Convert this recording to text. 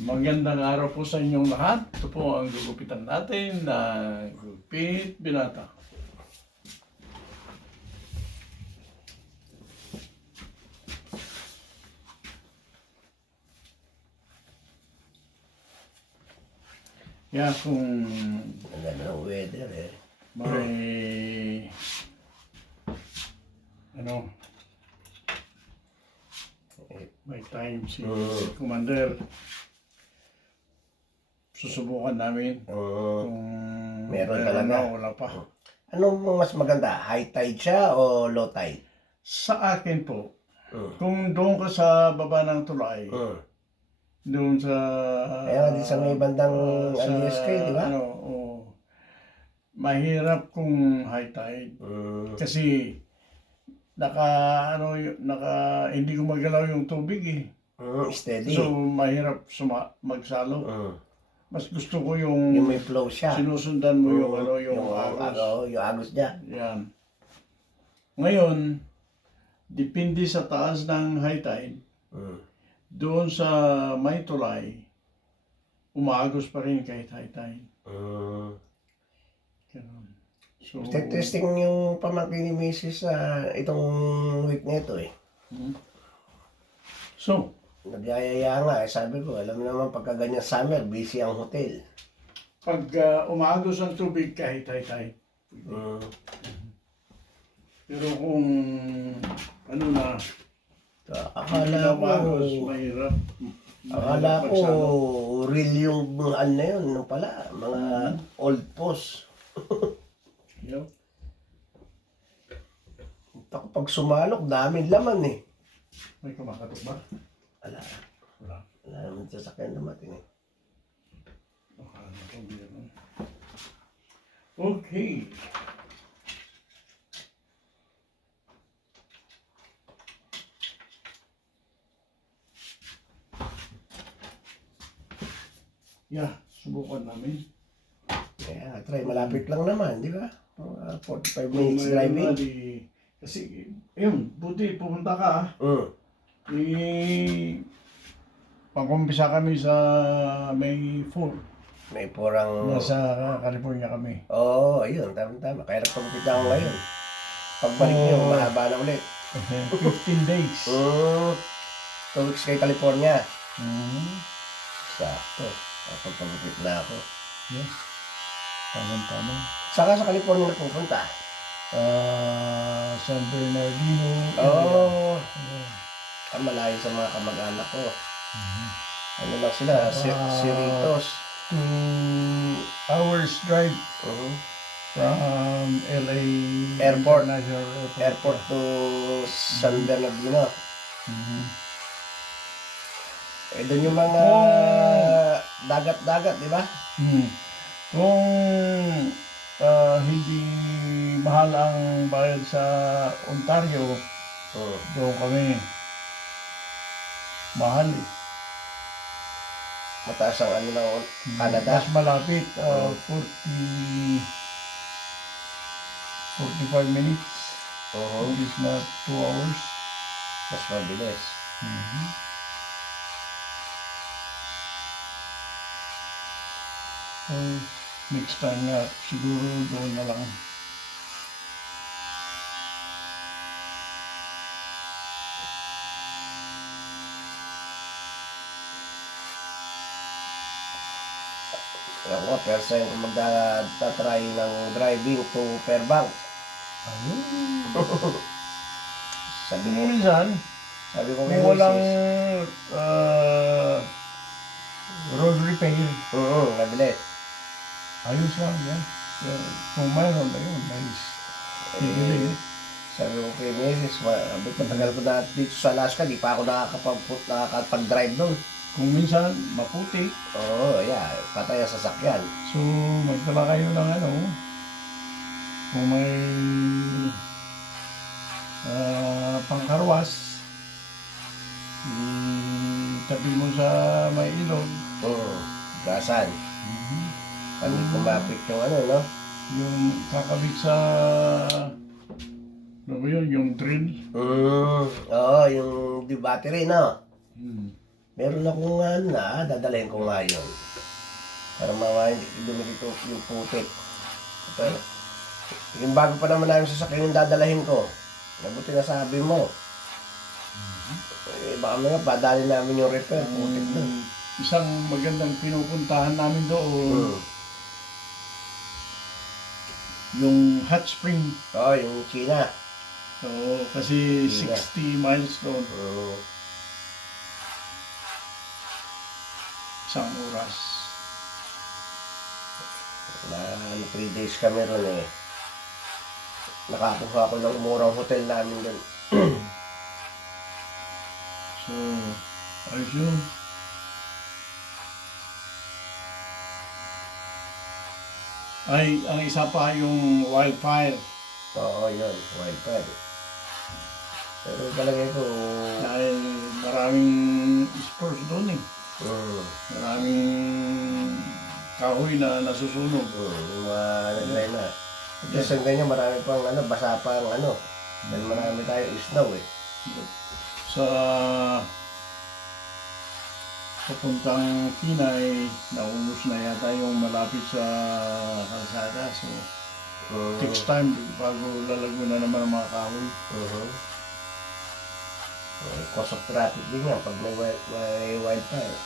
Magandang araw po sa inyong lahat. Ito po ang gugupitan natin na Gupit Binata. Kaya kung Ang ganda ng weather eh. may may time si Commander, susubukan namin kung Meron talaga. na wala pa. Anong mas maganda? High tide siya o low tide? Sa akin po, kung doon ka sa baba ng tulay, doon sa Kaya di sa may bandang sa, LSK, di ba? mahirap kung high tide kasi hindi gumagalaw yung tubig eh. Steady. So mahirap magsalo. Mas gusto ko Yung yung may flow siya. sinusundan mo yung yung agos. Yung agos niya. Yan. Ngayon, depende sa taas ng high tide, doon sa may tulay, umaagos pa rin kahit high tide. Ganun. So, Testing yung pamangkin ni Mrs. Itong week na ito eh. So, Nagyayaya nga eh. Sabi ko, alam mo naman pagka ganyan summer, busy ang hotel. pag umaagos ang tubig kahit high tide, pero kung na, Akala umagos, ko, mahirap. akala ko magsalo. real yung ano na yun, no pala, mga old post. Yup. Ako pag sumalok, daming laman eh. May kumakatok ba? Wala. Wala. Wala naman sasakyan dumating eh. Okay. Yeah, subukan namin. Kaya try, malapit lang naman, di ba? 45 minutes driving. Kasi, yun, buti pumunta ka. Pag-umpisa kami sa May 4. May porang... Nasa California kami. Oo, ayun, tama-tama. Kaya nagpagupit ako ngayon. Pagbalik niyo, mahaba na ulit. 15 days. 2 weeks kay California. Sakto. Pagpagupit na ako. Yes. Tama. Saka sa California na pupunta. San Bernardino. Oo. Malayo sa mga kamag-anak ko. Ano lang sila? Cerritos. 2 hours drive from LA Airport. International Airport to San Bernardino. Eh, doon yung mga dagat-dagat, di ba? Kung hindi mahal ang bayad sa Ontario, doon kami. Mahal eh. Mataas ang ano ng Canada. Mas malapit, 45 minutes. It is not 2 hours. Mas mabilis. So, next time nga, siguro doon na lang. Ako, first time ko magtatry ng driving to Fairbanks. Ayun. Sabi mo, Minsan, kay kung walang Mrs. road repair, Mabilis. ayos lang yan. Kung mayroon na yun, nice. Sige. Sabi ko kay Mrs. Matagal ko na dito sa Alaska, di pa ako nakakapag-drive doon. Kung minsan, maputi. Yeah, patay ang sasakyan. So, magdala kayo ng kung may pangkarwas, itabi mo sa may ilog. Gasan. Pag kumapit yung no? Yung kakabit sa, ano ba yun, yung drill. Yung battery, no? Meron akong ano na, dadalhin ko nga yun. Para hindi dumikit yung putik. Pero, yung bago pa naman namin sasakyan yung dadalhin ko. Nabuti na sabi mo. Eh, baka mga padali namin yung repair, putik doon. Isang magandang pinupuntahan namin doon, yung hot spring. Oo, yung China. So, kasi China. 60 miles doon, isang oras. Na 3 days kami ron eh. Nakakuha ko ng murang hotel namin doon. So, ayos yun. Ay, ang isa pa yung wildfire. Oo, yun. Wildfire. Pero palagay ko, Dahil maraming spurs doon eh. Maraming kahoy na nasusunog. yung mga naglay na. Kasi ang ganyan, marami pang basa pang dahil marami tayo snow eh. Sa papuntang Kinay, naubos na yata yung malapit sa kalsada. So, takes time bago lalago na naman ang mga kahoy. Cause of traffic din yan pag may wildfire.